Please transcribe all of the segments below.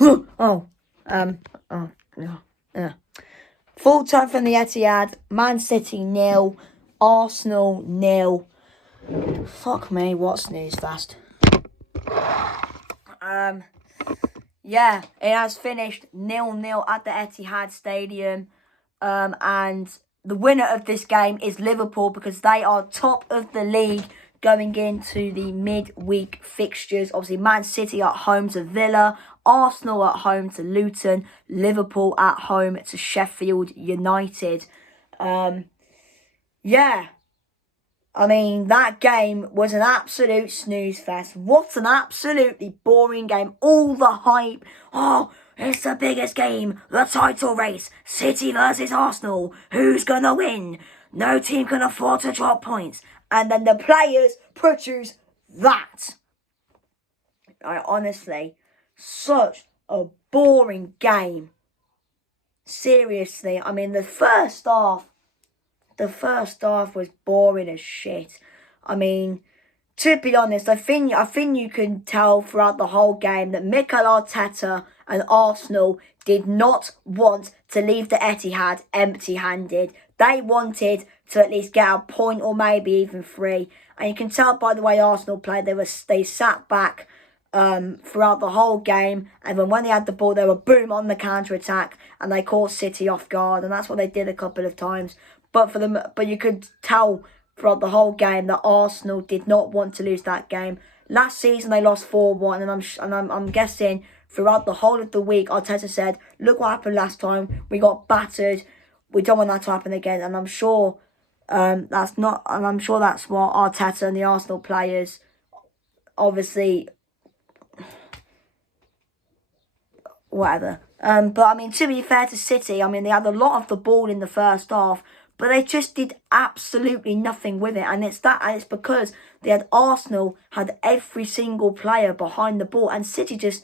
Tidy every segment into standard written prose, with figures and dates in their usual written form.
Oh, yeah. Full time from the Etihad. Man City 0, Arsenal 0. Fuck me, what snooze fast. Yeah, it has finished 0-0 at the Etihad Stadium. And the winner of this game is Liverpool because they are top of the league going into the midweek fixtures. Obviously, Man City at home to Villa, Arsenal at home to Luton, Liverpool at home to Sheffield United. Yeah. I mean, that game was an absolute snooze fest. What an absolutely boring game. All the hype. Oh, it's the biggest game. The title race. City versus Arsenal. Who's gonna win? No team can afford to drop points. And then the players produce that. Honestly, such a boring game. Seriously, I mean, the first half was boring as shit. I mean, to be honest, I think you can tell throughout the whole game that Mikel Arteta and Arsenal did not want to leave the Etihad empty-handed. They wanted to at least get a point or maybe even 3. And you can tell by the way Arsenal played, they sat back throughout the whole game, and then when they had the ball, they were boom on the counter-attack, and they caught City off guard, and that's what they did a couple of times. But you could tell throughout the whole game that Arsenal did not want to lose that game. Last season they lost 4-1, and I'm guessing throughout the whole of the week Arteta said, "Look what happened last time. We got battered. We don't want that to happen again." And I'm sure that's what Arteta and the Arsenal players obviously whatever. But I mean, to be fair to City, I mean they had a lot of the ball in the first half, but they just did absolutely nothing with it, and it's because Arsenal had every single player behind the ball, and City just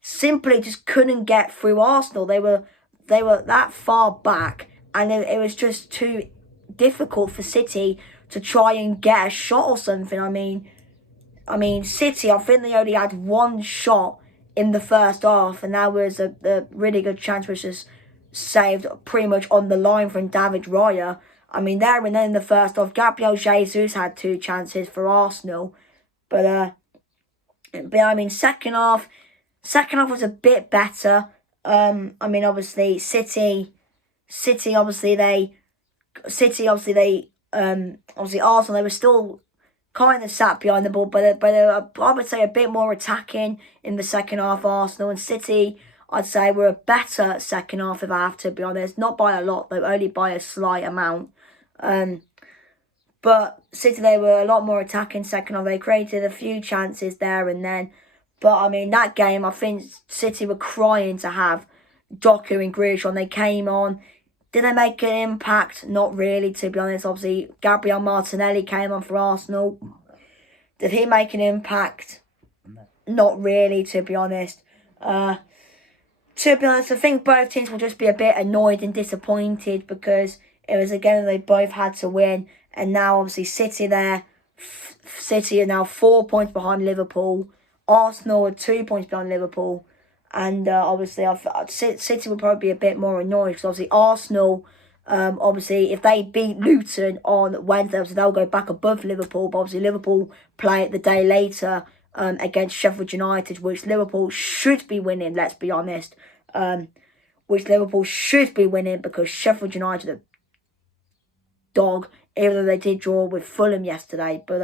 simply couldn't get through Arsenal. They were that far back, and it was just too difficult for City to try and get a shot or something. I mean, City, I think they only had one shot in the first half, and that was a really good chance which was saved pretty much on the line from David Raya. I mean, there and then in the first half, Gabriel Jesus had 2 chances for Arsenal, but I mean, second half was a bit better. I mean, obviously Arsenal, they were still kind of sat behind the ball, but I would say a bit more attacking in the second half. Arsenal and City, I'd say, were a better second half, if I have to be honest. Not by a lot, though, only by a slight amount. But City, they were a lot more attacking second half. They created a few chances there and then. But, I mean, that game, I think City were crying to have Doku and Grealish on. They came on. Did they make an impact? Not really, to be honest. Obviously, Gabriel Martinelli came on for Arsenal. Did he make an impact? Not really, to be honest. I think both teams will just be a bit annoyed and disappointed because it was a game they both had to win. And now, obviously, City are now 4 points behind Liverpool. Arsenal are 2 points behind Liverpool. And obviously, City will probably be a bit more annoyed because obviously Arsenal, obviously, if they beat Luton on Wednesday, obviously they'll go back above Liverpool. But obviously, Liverpool play it the day later against Sheffield United, which Liverpool should be winning, let's be honest. Which Liverpool should be winning because Sheffield United are dog, even though they did draw with Fulham yesterday. But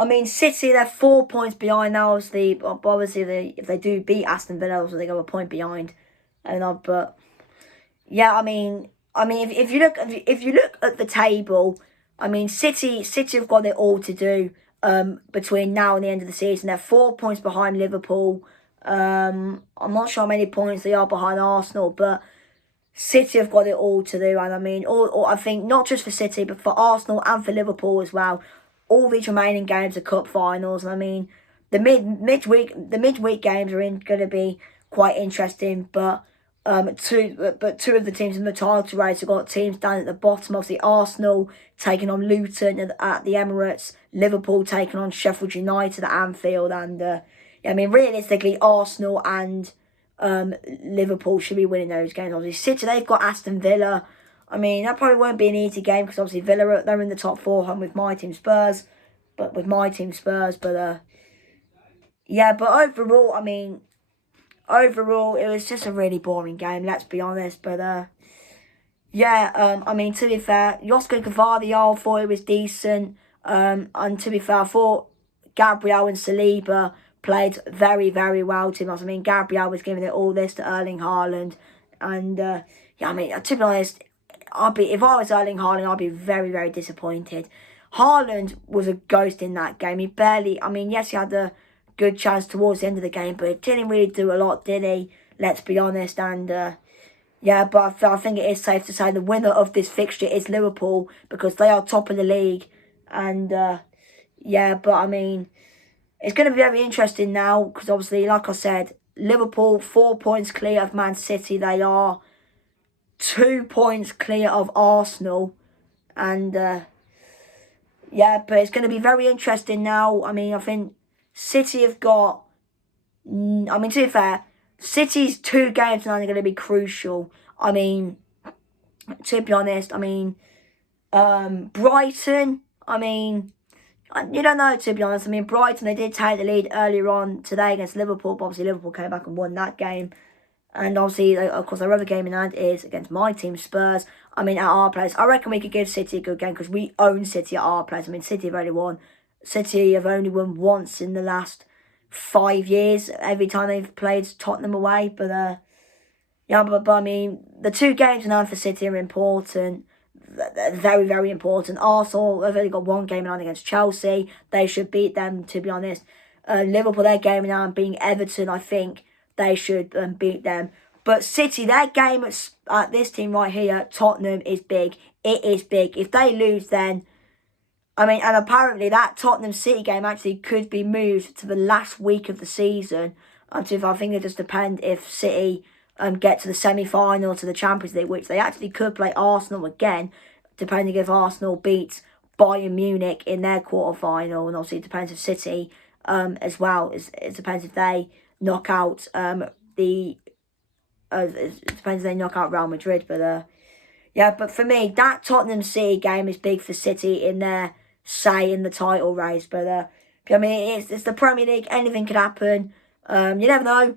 I mean, City, they're 4 points behind now. Obviously, if they do beat Aston Villa, they go a point behind. But yeah, I mean, if you look at the table, I mean, City have got it all to do between now and the end of the season. They're 4 points behind Liverpool. I'm not sure how many points they are behind Arsenal, but City have got it all to do. And I mean, I think not just for City, but for Arsenal and for Liverpool as well. All these remaining games are cup finals, and I mean, the midweek games are going to be quite interesting. But two of the teams in the title race have got teams down at the bottom. Obviously, Arsenal taking on Luton at the Emirates, Liverpool taking on Sheffield United at Anfield, and I mean, realistically, Arsenal and Liverpool should be winning those games. Obviously, City, they've got Aston Villa. I mean, that probably won't be an easy game because obviously Villa, they're in the top 4 home with my team Spurs. But yeah, but overall, I mean, overall, it was just a really boring game, let's be honest. But yeah, I mean, to be fair, Josko Gvardiol thought it was decent. And to be fair, I thought Gabriel and Saliba played very, very well to us. I mean, Gabriel was giving it all this to Erling Haaland. And, yeah, I mean, to be honest, if I was Erling Haaland, I'd be very, very disappointed. Haaland was a ghost in that game. He barely, I mean, yes, he had a good chance towards the end of the game, but he didn't really do a lot, did he? Let's be honest. And, yeah, but I think it is safe to say the winner of this fixture is Liverpool because they are top of the league. And, yeah, but I mean, it's going to be very interesting now because obviously, like I said, Liverpool 4 points clear of Man City. They are 2 points clear of Arsenal. And, yeah, but it's going to be very interesting now. I mean, I think City have got, I mean, to be fair, City's 2 games now are going to be crucial. I mean, to be honest, I mean, Brighton, I mean, you don't know, to be honest. I mean, Brighton, they did take the lead earlier on today against Liverpool, but obviously Liverpool came back and won that game. And obviously, of course, their other game in hand is against my team, Spurs. I mean, at our place, I reckon we could give City a good game because we own City at our place. I mean, City have only won once in the last 5 years, every time they've played Tottenham away. But, yeah, but I mean, the 2 games in hand for City are important. Very, very important. Arsenal have only got 1 game in hand against Chelsea. They should beat them, to be honest. Liverpool, their game in hand being Everton, I think they should beat them. But City, their game at this team right here, Tottenham, is big. It is big. If they lose, then, I mean, and apparently that Tottenham City game actually could be moved to the last week of the season. I think it just depends if City get to the semi-final, to the Champions League, which they actually could play Arsenal again, depending if Arsenal beats Bayern Munich in their quarter-final. And obviously it depends if City as well. It depends if they knock out it depends if they knock out Real Madrid. But yeah, but for me, that Tottenham City game is big for City in their say in the title race. But I mean, it's the Premier League. Anything could happen. You never know.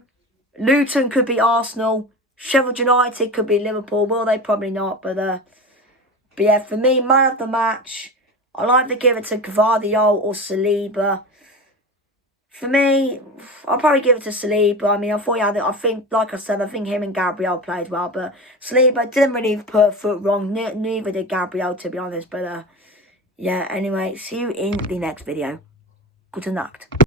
Luton could be Arsenal. Sheffield United could be Liverpool. Will they? Probably not. But yeah, for me, man of the match, I like to give it to Gvardiol or Saliba. For me, I'll probably give it to Saliba. I mean, I think, like I said, I think him and Gabriel played well. But Saliba didn't really put a foot wrong. Neither did Gabriel, to be honest. But yeah, anyway, see you in the next video. Gute Nacht.